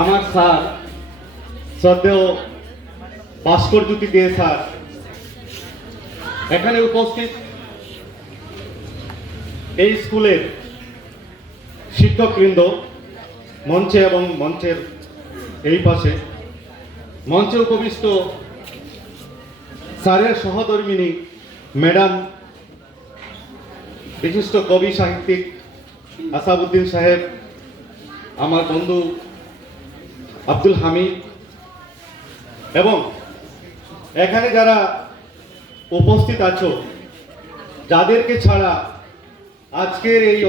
আমার স্যার শ্রদ্ধেয় ভাস্কর জ্যোতি দে স্যার, এখানে উপস্থিত এই স্কুলের শিক্ষকবৃন্দ, মঞ্চে এবং মঞ্চের এই পাশে, মঞ্চে উপবিষ্ট স্যারের সহধর্মিনী ম্যাডাম, বিশিষ্ট কবি সাহিত্যিক আসাদুদ্দিন সাহেব, আমার বন্ধু আব্দুল হামিদ, এবং এখানে যারা উপস্থিত আছো, যাদেরকে ছাড়া আজকের এই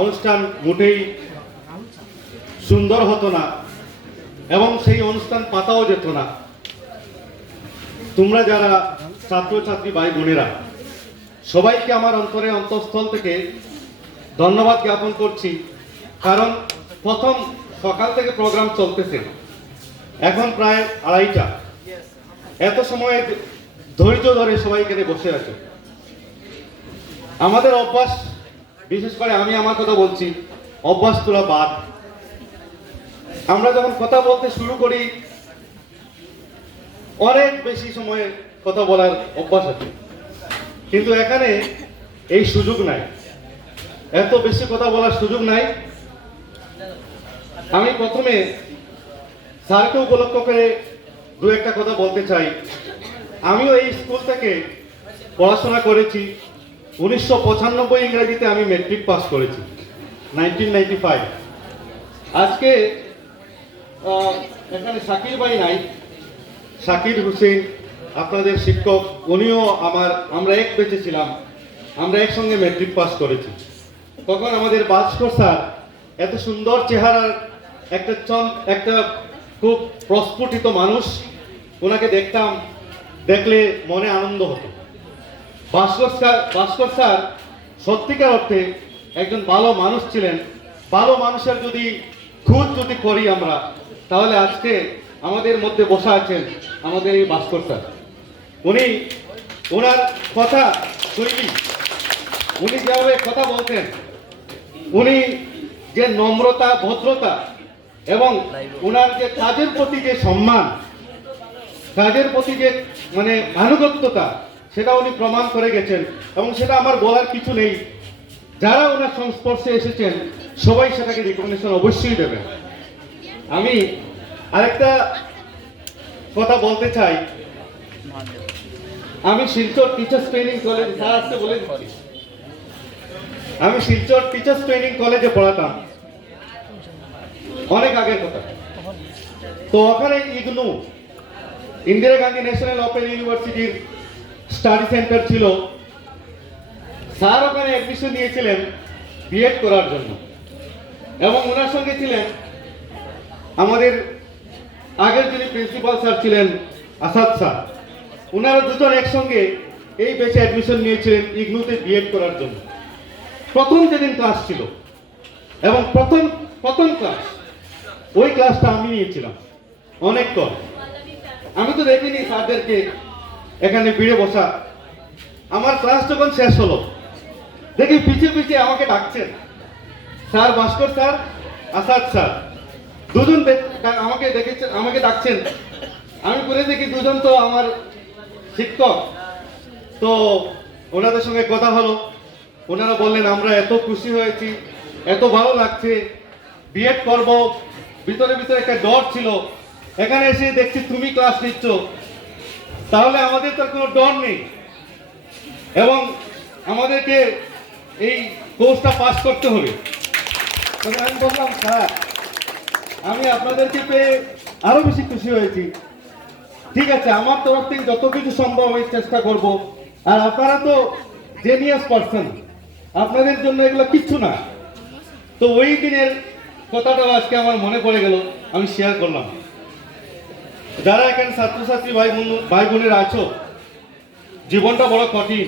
অনুষ্ঠান মোটেই সুন্দর হতো না এবং সেই অনুষ্ঠান পাতাও যেত না। তোমরা যারা ছাত্রছাত্রী ভাই বোনেরা, সবাইকে আমার অন্তঃস্থল থেকে ধন্যবাদ জ্ঞাপন করছি। কারণ প্রথম সকাল থেকে প্রোগ্রাম চলতেছে, এখন প্রায় 2:30টা। এত সময় ধৈর্য ধরে সবাই এখানে বসে আছে। আমাদের অভ্যাস, বিশেষ করে আমি আমার কথা বলছি, অভ্যাস তোলা বাদ। আমরা যখন কথা বলতে শুরু করি অনেক বেশি সময় কথা বলার অভ্যাস আছে, কিন্তু এখানে এই সুযোগ নাই, এত বেশি কথা বলার সুযোগ নাই। আমি প্রথমে স্যারকে উপলক্ষ করে দু একটা কথা বলতে চাই। আমিও এই স্কুল থেকে পড়াশোনা করেছি। 1995 ইংরেজিতে আমি মেট্রিক পাস করেছি, 1995। আজকে এখানে শাকির ভাই নাই, শাকির হোসেন আপনাদের শিক্ষক, উনিও আমরা এক বেঁচে ছিলাম, আমরা একসঙ্গে মেট্রিক পাস করেছি। তখন আমাদের ভাস্কর স্যার, এত সুন্দর চেহারার একটা খুব প্রস্ফুটিত মানুষ, ওনাকে দেখতাম, দেখলে মনে আনন্দ হতো। ভাস্কর স্যার সত্যিকার অর্থে একজন ভালো মানুষ ছিলেন। ভালো মানুষের খোঁজ যদি করি আমরা, তাহলে আজকে আমাদের মধ্যে বসা আছেন আমাদের এই ভাস্কর স্যার। ওনার কথা শৈলী, উনি যেভাবে কথা বলতেন, উনি যে নম্রতা, ভদ্রতা এবং ওনার যে কাজের প্রতি যে সম্মান, কাজের প্রতি যে আনুগত্যতা, সেটা উনি প্রমাণ করে গেছেন। এবং সেটা আমার বলার কিছু নেই, যারা ওনার সংস্পর্শে এসেছেন সবাই সেটাকে রিকগনিশন অবশ্যই দেবেন। আমি আরেকটা কথা বলতে চাই। আমি Silchar teachers training college, sir আসতে বলে দিচ্ছি, আমি শিলচর টিচার্স ট্রেনিং কলেজে পড়াতাম অনেক আগের কথা। তো ওখানে ইগনু, ইন্দিরা গান্ধী ন্যাশনাল ওপেন ইউনিভার্সিটির স্টাডি সেন্টার ছিল। স্যার ওখানে অ্যাডমিশন নিয়েছিলেন বিএড করার জন্য, এবং ওনার সঙ্গে ছিলেন আমাদের আগের যিনি প্রিন্সিপাল স্যার ছিলেন আসাদ স্যার। ওনারা দুজন একসঙ্গে এই বেচে অ্যাডমিশন নিয়েছিলেন ইগনুতে বিএড করার জন্য। প্রথম যেদিন ক্লাস ছিল, এবং প্রথম ক্লাস, ওই ক্লাসটা আমি নিয়েছিলাম অনেক কম। আমি তো দেখিনি স্যারদেরকে এখানে ভিড়ে বসা। আমার ক্লাস যখন শেষ হলো, দেখি পিছিয়ে আমাকে ডাকছেন স্যার, ভাস্কর স্যার, আসাদ স্যার, দুজন আমাকে ডাকছেন। আমি করে দেখি দুজন তো আমার শিক্ষক। তো ওনাদের সঙ্গে কথা হলো, ওনারা বললেন আমরা এত খুশি হয়েছি, এত ভালো লাগছে, বিএড করব। ভিতরে একটা ডর ছিল, এখানে এসে দেখছি তুমি ক্লাস নিচ্ছ, তাহলে আমাদের তো কোনো ডর নেই, এবং আমাদেরকে এই কোর্সটা পাস করতে হবে। আমি বললাম স্যার, আমি আপনাদেরকে পেয়ে আরো বেশি খুশি হয়েছি। ঠিক আছে, আমার তরফ থেকে যত কিছু সম্ভব আমি চেষ্টা করব। আর আপনারা তো জেনিয়াস পারসন, আপনাদের জন্য এগুলো কিচ্ছু না। তো ওই দিনের কথাটাও আজকে আমার মনে পড়ে গেল, আমি শেয়ার করলাম। যারা এখানে ছাত্রছাত্রী ভাই বোনেরা আছো, জীবনটা বড় কঠিন।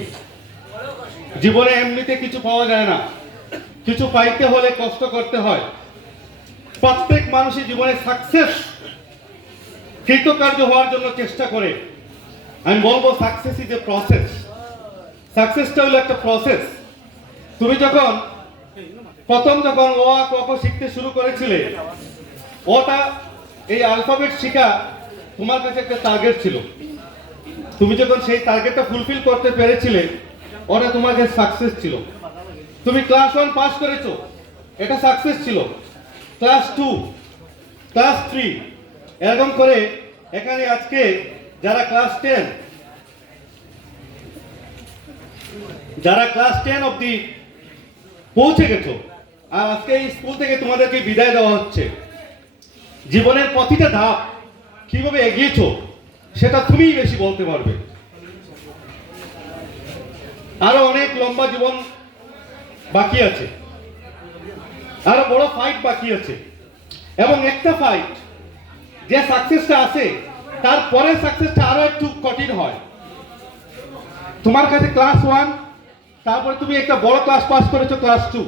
জীবনে এমনিতে কিছু পাওয়া যায় না, কিছু পাইতে হলে কষ্ট করতে হয়। প্রত্যেক মানুষই জীবনে সাকসেস, কৃতকার্য হওয়ার জন্য চেষ্টা করে। আমি বলবো সাকসেস ইজ এ প্রসেস। সাকসেসটা হলো একটা প্রসেস। তুমি যখন প্রথম ও আ ক খ শিখতে শুরু করেছিলে, ওটা এই অ্যালফাবেট শেখা তোমার কাছে একটা টার্গেট ছিল। তুমি যখন সেই টার্গেটটা ফুলফিল করতে পেরেছিলে, ওটা তোমার কাছে সাকসেস ছিল। তুমি ক্লাস 1 পাস করেছো, এটা সাকসেস ছিল। ক্লাস 2, ক্লাস 3, এরকম করে এখানে আজকে যারা ক্লাস 10 অবধি পৌঁছে গেছো, আর আজকে এই স্কুল থেকে তোমাদেরকে বিদায় দেওয়া হচ্ছে। জীবনের প্রতিটা ধাপ কিভাবে এগিয়েছো সেটা তুমিই বেশি বলতে পারবে। আরো অনেক লম্বা জীবন বাকি আছে, আরো বড় ফাইট বাকি আছে, এবং একটা ফাইট যে সাকসেসটা আছে তারপরে সাকসেসটা আরো একটু কঠিন হয়। তোমার কাছে ক্লাস 1, তারপরে তুমি একটা বড় ক্লাস পাস করেছো ক্লাস 2,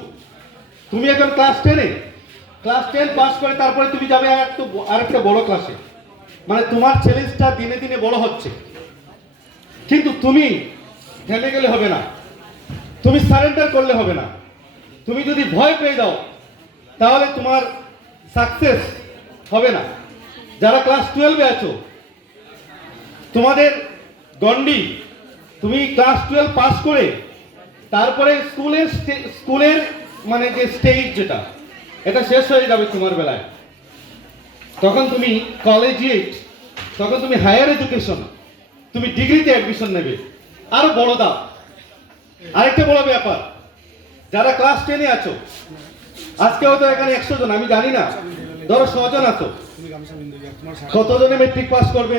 তুমি এখন ক্লাস 10 পাস করে তারপরে তুমি যাবে আরেকটা বড় ক্লাসে। মানে তোমার চ্যালেঞ্জটা দিনে দিনে বড় হচ্ছে, কিন্তু তুমি থেমে গেলে হবে না, তুমি সারেন্ডার করলে হবে না। তুমি যদি ভয় পেয়ে যাও তাহলে তোমার সাকসেস হবে না। যারা ক্লাস 12-এ আছো, তোমাদের গন্ডি তুমি ক্লাস 12 পাস করে তারপরে স্কুলের মানে যে স্টেজ যেটা, এটা শেষ হয়ে যাবে তোমার বেলায়। তখন তুমি কলেজিয়েট, তখন তুমি হায়ার এডুকেশন, তুমি ডিগ্রিতে অ্যাডমিশন নেবে, আরো বড় দাও। আরেকটা বড় ব্যাপার, যারা ক্লাস 10-এ আছো, আজকে হয়তো এখানে 100 জন, আমি জানি না, ধরো 100 জন আছো, কতজনে মেট্রিক পাস করবে?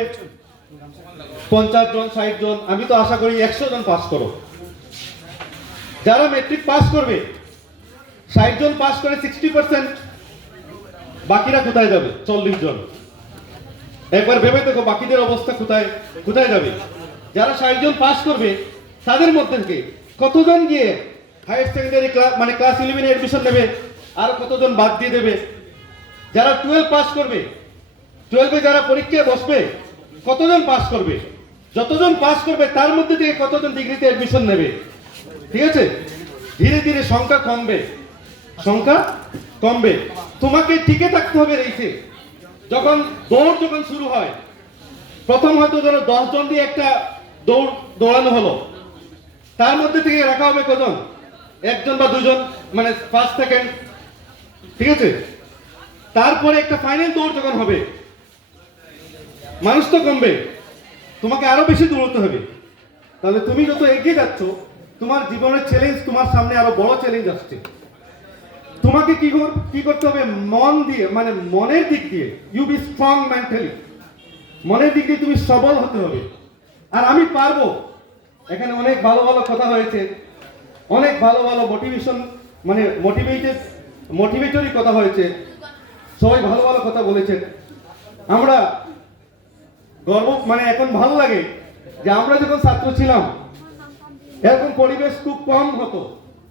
50 জন, 60 জন, আমি তো আশা করি 100 জন পাস করো। যারা মেট্রিক পাস করবে, 60 জন পাস করে 60%, বাকিরা কোথায় যাবে? 40 জন। একবার ভেবে দেখো বাকিদের অবস্থা কোথায় কোথায় যাবে। যারা 60 জন পাস করবে তাদের মধ্যে থেকে কতজন গিয়ে হায়ার সেকেন্ডারি ক্লাস মানে ক্লাস 11-এ অ্যাডমিশন নেবে, আর কতজন বাদ দিয়ে দেবে? যারা 12 পাস করবে, 12-এ যারা পরীক্ষায় বসবে, কতজন পাস করবে? যতজন পাস করবে তার মধ্যে থেকে কতজন ডিগ্রিতে অ্যাডমিশন নেবে? ঠিক আছে, ধীরে ধীরে সংখ্যা কমবে। তোমাকে টিকে থাকতে হবে রেসে। যখন দৌড় শুরু হয়, প্রথম হয়তো ধরো 10 জন দিয়ে একটা দৌড়ানো হলো, তার মধ্যে থেকে রাখা হবে কজন? 1 জন বা 2 জন, মানে ফার্স্ট সেকেন্ড। ঠিক আছে, তারপরে একটা ফাইনাল দৌড় যখন হবে, মানুষ তো কমবে, তোমাকে আরো বেশি দৌড়তে হবে। তাহলে তুমি যত এগিয়ে যাচ্ছ, তোমার জীবনের চ্যালেঞ্জ, তোমার সামনে আরো বড় চ্যালেঞ্জ আসছে। তোমাকে কি করতে হবে? মন দিয়ে, মানে মনের দিক দিয়ে, ইউ বি স্ট্রং মেন্টালি, মনের দিক দিয়ে তুমি সবল হতে হবে। আর আমি পারবো। এখানে অনেক ভালো ভালো কথা হয়েছে, অনেক ভালো ভালো মোটিভেশন, মানে মোটিভেটরি কথা হয়েছে, সবাই ভালো ভালো কথা বলেছেন। আমরা গর্ব, মানে এখন ভালো লাগে যে আমরা যখন ছাত্র ছিলাম, এরকম পরিবেশ খুব কম হতো,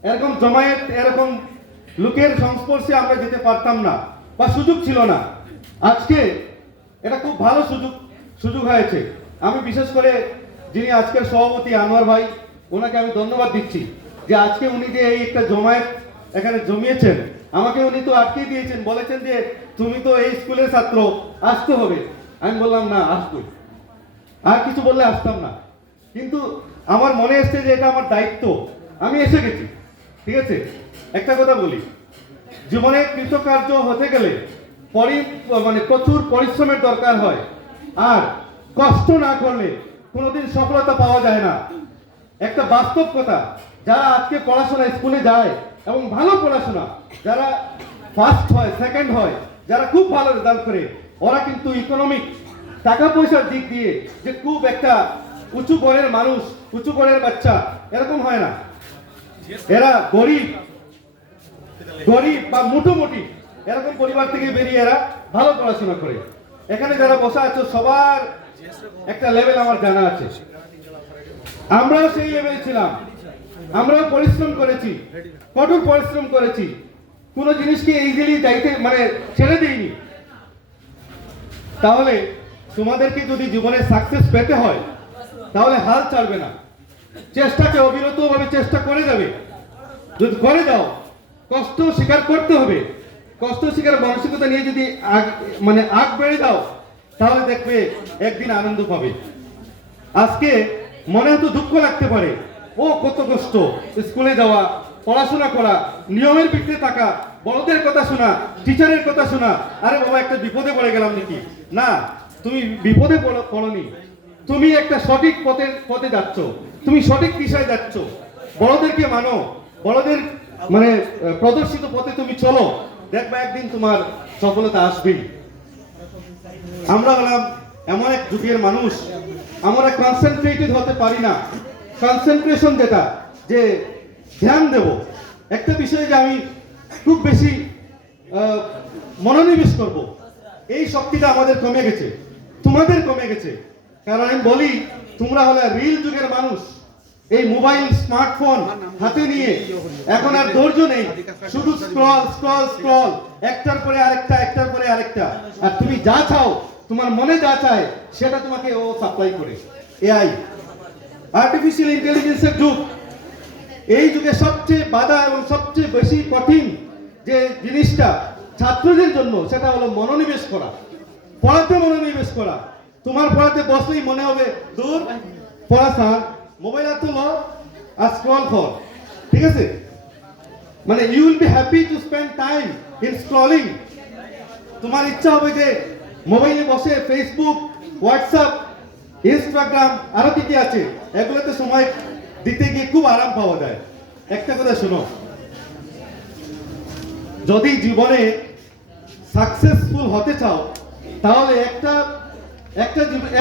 এরকম জমায়েত, এরকম লোকের সংস্পর্শে আমরা যেতে পারতাম না, বা সুযোগ ছিল না। আজকে এটা খুব ভালো সুযোগ হয়েছে। আমি বিশেষ করে যিনি আজকের সভাপতি আনোয়ার ভাই, ওনাকে আমি ধন্যবাদ দিচ্ছি যে আজকে উনি যে এই একটা জমায়েত এখানে জমিয়েছেন। আমাকে উনি তো আটকে দিয়েছেন, বলেছেন যে তুমি তো এই স্কুলের ছাত্র, আসতে হবে। আমি বললাম না, আসবো, আর কিছু বললে আসতাম না। কিন্তু আমার মনে এসছে যে এটা আমার দায়িত্ব, আমি এসে গেছি। ঠিক আছে, একটা কথা বলি, জীবনে কৃতকার্য হতে গেলে মানে প্রচুর পরিশ্রমের দরকার হয়, আর কষ্ট না করলে কোনোদিন সফলতা পাওয়া যায় না। একটা বাস্তব কথা, যারা আজকে পড়াশোনা স্কুলে যায় এবং ভালো পড়াশোনা, যারা ফার্স্ট হয়, সেকেন্ড হয়, যারা খুব ভালো রেজাল্ট করে, ওরা কিন্তু ইকোনমিক, টাকা পয়সার দিক দিয়ে যে খুব একটা উঁচু গড়ের মানুষ, উঁচু গড়ের বাচ্চা, এরকম হয় না। এরা গরিব বা মোটামুটি এরকম পরিবার থেকে বেরিয়ে এরা ভালো পড়াশোনা করে। এখানে যারা বসা আছো সবার একটা লেভেল আমার জানা আছে, আমরাও সেই লেভেলে ছিলাম, আমরাও পরিশ্রম করেছি, কঠোর পরিশ্রম করেছি, কোনো জিনিসকে ইজিলি যাইতে মানে ছেড়ে দিইনি। তাহলে তোমাদেরকে যদি জীবনে সাকসেস পেতে হয়, তাহলে হাল ছাড়বে না, চেষ্টাকে অবিরতভাবে চেষ্টা করে যাবে। যদি করে যাও, কষ্ট স্বীকার করতে হবে, কষ্ট স্বীকার মানসিকতা নিয়ে যদি আগ বেড়ে দাও, তাহলে দেখবে একদিন আনন্দ পাবে। আজকে মনে হয়তো দুঃখ লাগতে পারে, ও কত কষ্ট, স্কুলে যাওয়া, পড়াশোনা করা, নিয়মের পিঠে থাকা, বড়দের কথা শোনা, টিচারের কথা শোনা। আরে বাবা, একটা বিপদে পড়ে গেলাম নাকি? না, তুমি বিপদে পড়নি, তুমি একটা সঠিক পথে যাচ্ছ, তুমি সঠিক দিশায় যাচ্ছ। বড়দেরকে মানো, বড়দের প্রদর্শিত পথে তুমি চলো, দেখবা একদিন তোমার সফলতা আসবেই। আমরা হলাম এমন এক যুগের মানুষ, আমরা কনসেন্ট্রেটেড হতে পারি না। কনসেন্ট্রেশন যেটা, যে ধ্যান দেব একটা বিষয়ে, যে আমি খুব বেশি মনোনিবেশ করব, এই শক্তিটা আমাদের কমে গেছে, তোমাদের কমে গেছে। কারণ আমি বলি, তোমরা হলে রিল যুগের মানুষ। এই মোবাইল স্মার্টফোন হাতে নিয়ে এখন আর ধৈর্য নেই, শুধু স্ক্রল স্ক্রল স্ক্রল, একটার পরে আরেকটা, একটার পরে আরেকটা। আর তুমি যা চাও, তোমার মনে যা চায়, সেটা তোমাকে ও সাপ্লাই করে। এআই, আর্টিফিশিয়াল ইন্টেলিজেন্সের যুগ। এই যুগে সবচেয়ে বাধা এবং সবচেয়ে বেশি কঠিন যে জিনিসটা ছাত্রদের জন্য, সেটা হলো মনোনিবেশ করা, পড়াতে মনোনিবেশ করা। তোমার পড়াতে বসলেই মনে হবে দূর পড়া স্যার, মোবাইল আর তুলো আর স্ক্রল কর, ঠিক আছে? You will be happy to spend time in scrolling. তোমার ইচ্ছা হবে যে মোবাইলে বসে ফেসবুক, হোয়াটসঅ্যাপ, ইনস্টাগ্রাম, আরো কি কি আছে, এগুলোতে সময় দিতে গিয়ে খুব আরাম পাওয়া যায়। একটা কথা শোনো, যদি জীবনে সাকসেসফুল হতে চাও, তাহলে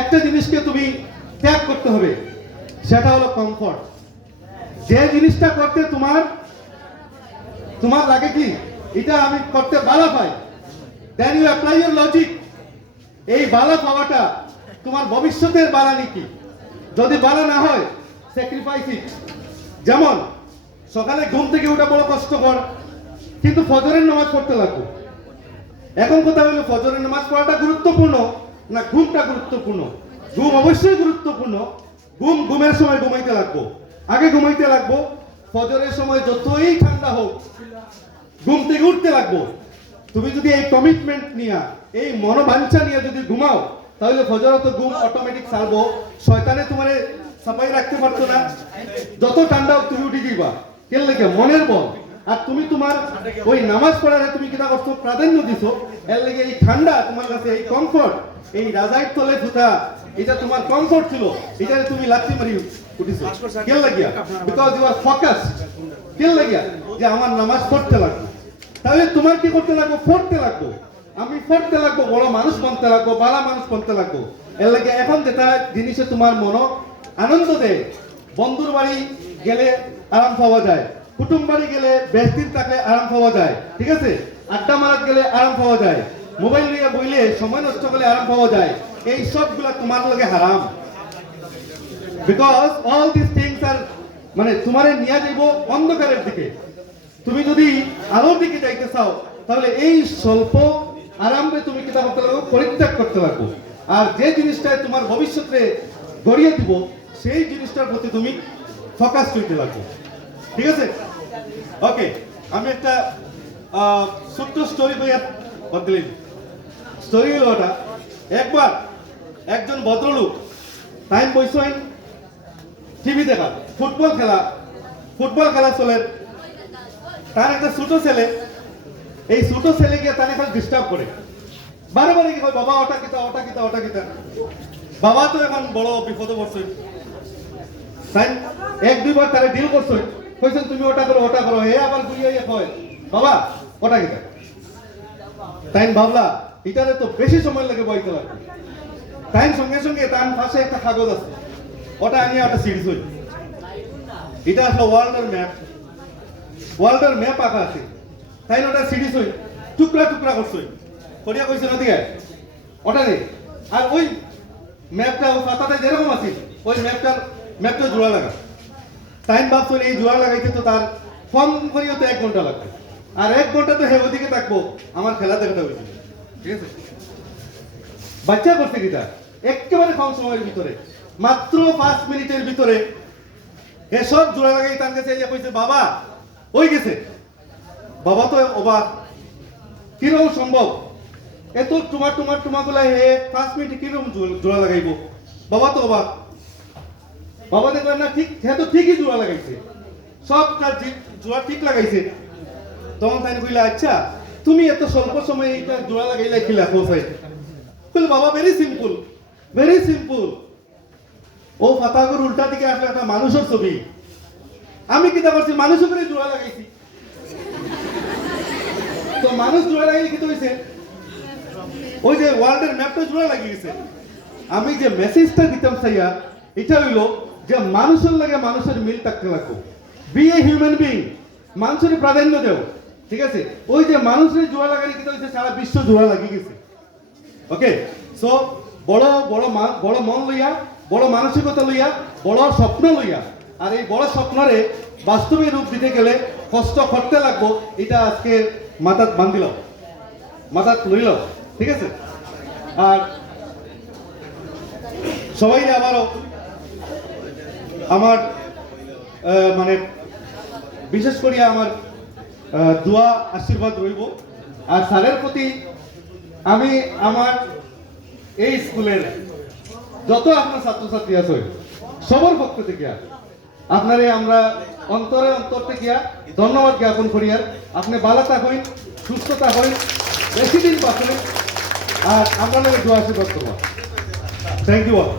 একটা জিনিসকে তুমি ত্যাগ করতে হবে, সেটা হলো কমফর্ট। যে জিনিসটা করতে তোমার লাগে কি, এটা আমি করতে ভালো পাই, then you apply your logic. এই ভালো পাওয়াটা তোমার ভবিষ্যতের বালা নীতি। যদি ভালো না হয়, স্যাক্রিফাইস ইট। যেমন সকালে ঘুম থেকে ওঠা বড় কষ্টকর, কিন্তু ফজরের নামাজ পড়তে লাগবে। এখন কথা হলো, ফজরের নামাজ পড়াটা গুরুত্বপূর্ণ না ঘুমটা গুরুত্বপূর্ণ? ঘুম অবশ্যই গুরুত্বপূর্ণ। ঘুমের সময় ঘুমাইতে লাগবো, আগে ঘুমাইতে লাগবো। ফজরের সময় যতই ঠান্ডা হোক, ঘুম থেকে উঠতে লাগবো। তুমি যদি এই কমিটমেন্ট নিয়ে, এই মনোবাঞ্ছা নিয়ে যদি ঘুমাও, তাহলে ফজরত ঘুম অটোমেটিক ছাড়বো। শয়তানে তোমারে সাফাই রাখতে পারতো না, যত ঠান্ডা হোক তুমি উঠে দিবা। কেন লেগে? মনের বল। আর তুমি তোমার ওই নামাজ পড়ারে তুমি কিনা করছো, প্রাধান্য দিছো। এর লেগে এই ঠান্ডা তোমার কাছে, এই কমফর্ট, এই রাজাইর তলে ফুটা, এটা তোমার কমফর্ট ছিল, এটা তুমি লাথি মারি উঠিছো। কেন লাগিয়া? Because you are focused. কেন লাগিয়া? যে আমার নামাজ পড়তে লাগবে। তাহলে তোমার কি করতে লাগবো? পড়তে লাগবো। আমি পড়তে লাগবো, বড় মানুষ বনতে লাগবো, বালা মানুষ বনতে লাগবো। এর লাগে এখন যেটা জিনিসে তোমার মন আনন্দ দেয়, বন্ধুর বাড়ি গেলে আরাম পাওয়া যায়, কুটুম বাড়ি গেলে বেশ দিন থাকলে আরাম পাওয়া যায়, ঠিক আছে? আড্ডা মারাত গেলে আরাম পাওয়া যায়, মোবাইল নিয়ে বইলে সময় নষ্ট করলে আরাম পাওয়া যায়। এই সবগুলা তোমার লগে হারাম। Because all this things are তোমারে নিয়ে যাইব অন্ধকারের দিকে। তুমি যদি আলোর দিকে যাইতে চাও, তাহলে এই স্বল্প আরামে তুমি কিতা করতে লাগবো? পরিত্যাগ করতে লাগবো। আর যে জিনিসটায় তোমার ভবিষ্যতে গড়িয়ে দিব, সেই জিনিসটার প্রতি তুমি ফোকাস করতে লাগবে, ঠিক আছে? ওকে, আমি একটা ছোট্ট স্টোরি বই বদলিন। স্টোরি হলো ওটা, একবার একজন ভদ্রলোক টাইম বইছেন টিভি দেখা, ফুটবল খেলা চলে। তার একটা ছোট ছেলে, এই ছোট ছেলে গিয়ে তাকে খালি ডিস্টার্ব করে, বারে বারে কি কয়, বাবা ওটা কিতা, ওটা কিতা, ওটা কিতা। বাবা তো এখন বড় বিপদে পড়ছে। তাই এক দুইবার তারা ডিল করছে, কইছেন তুমি ওটা করো, ওটা করো। হে আবার বুঝিয়ে কয়, বাবা ওটা কিতা। তাই ভাবলা এটারে তো বেশি সময় লাগে বইতে লাগবে। তাই সঙ্গে সঙ্গে তার পাশে একটা কাগজ আছে, ওটা আনিয়ে একটা সিরিজ হই। এটা আসলে ওয়ার্ল্ডের ম্যাপ আঁকা আছে। তাই ওটা সিরিজ হই, টুকরা টুকরা করছে, করিয়া কইছে নদিকে ওটা নেই। আর ওই ম্যাপটা পাতাটা যেরকম আছে, ওই ম্যাপটা জোড়া লাগা। তাই ভাবছিল এই জোড়া লাগাইতে তো তার কম করিও তো 1 ঘন্টা লাগবে। আর 1 ঘন্টা তো হে ওদিকে থাকবো, আমার খেলা দেখাতে হয়েছিল, ঠিক আছে? বাচ্চা করছে কিটা একেবারে কম সময়ের ভিতরে, মাত্র 5 মিনিটের ভিতরে এসব জোড়া লাগাই তার কাছে কইছে, বাবা ওই গেছে। বাবা তো অবাক, কিরকম সম্ভব এত টুমা হে 5 মিনিট কিরকম জোড়া লাগাইব বাবা তো অবাক বাবা দেখলেন না ঠিক হ্যাঁ তো ঠিকই জোড়া লাগাইছে সব তার জোড়া ঠিক লাগাইছে তখন তাই কইলা আচ্ছা তুমি এত স্বল্প সময়ে এইটা জোড়া লাগাইলা কি লেখো সাই বলে বাবা ভেরি সিম্পল ও ফাতাগর উল্টা দিকে আসলে একটা মানুষের ছবি আমি কিতা করছি মানুষের উপরে জোড়া লাগাইছি তো মানুষ জোড়া লাগাইলে কি হইছে ওই যে ওয়ার্ল্ডের ম্যাপটা জোড়া লাগিয়েছে আমি যে মেসেজটা দিতাম সাইয়া এটা হইলো যে মানুষের লাগে মানুষের মিল থাকতে লাগবো বি এ হিউম্যান বিং মানুষের প্রাধান্য দেও ঠিক আছে ওই যে মানুষের জোড়া লাগালে কি হইছে সারা বিশ্ব জোড়া লাগিয়ে গেছে ওকে সো বড় মন লইয়া বড় মানসিকতা লইয়া বড় স্বপ্ন লইয়া আর এই বড় স্বপ্নরে বাস্তবে রূপ দিতে গেলে কষ্ট করতে লাগবো এটা আজকে মাথাত বান্ধিলাম মাথাত লইলাম ঠিক আছে আর সবাই আবারও আমার মানে বিশেষ করে আমার দোয়া আশীর্বাদ রইব আর স্যারের প্রতি আমি আমার এই স্কুলের যত আপনার ছাত্রছাত্রী আছে সবার পক্ষ থেকে আপনারে আমরা অন্তর থেকে ধন্যবাদ জ্ঞাপন করি আর আপনি ভালো থাকুন সুস্থ থাকুন বেশি দিন বাঁচুন আর আপনার দোয়া আশীর্বাদ করব থ্যাংক ইউ অল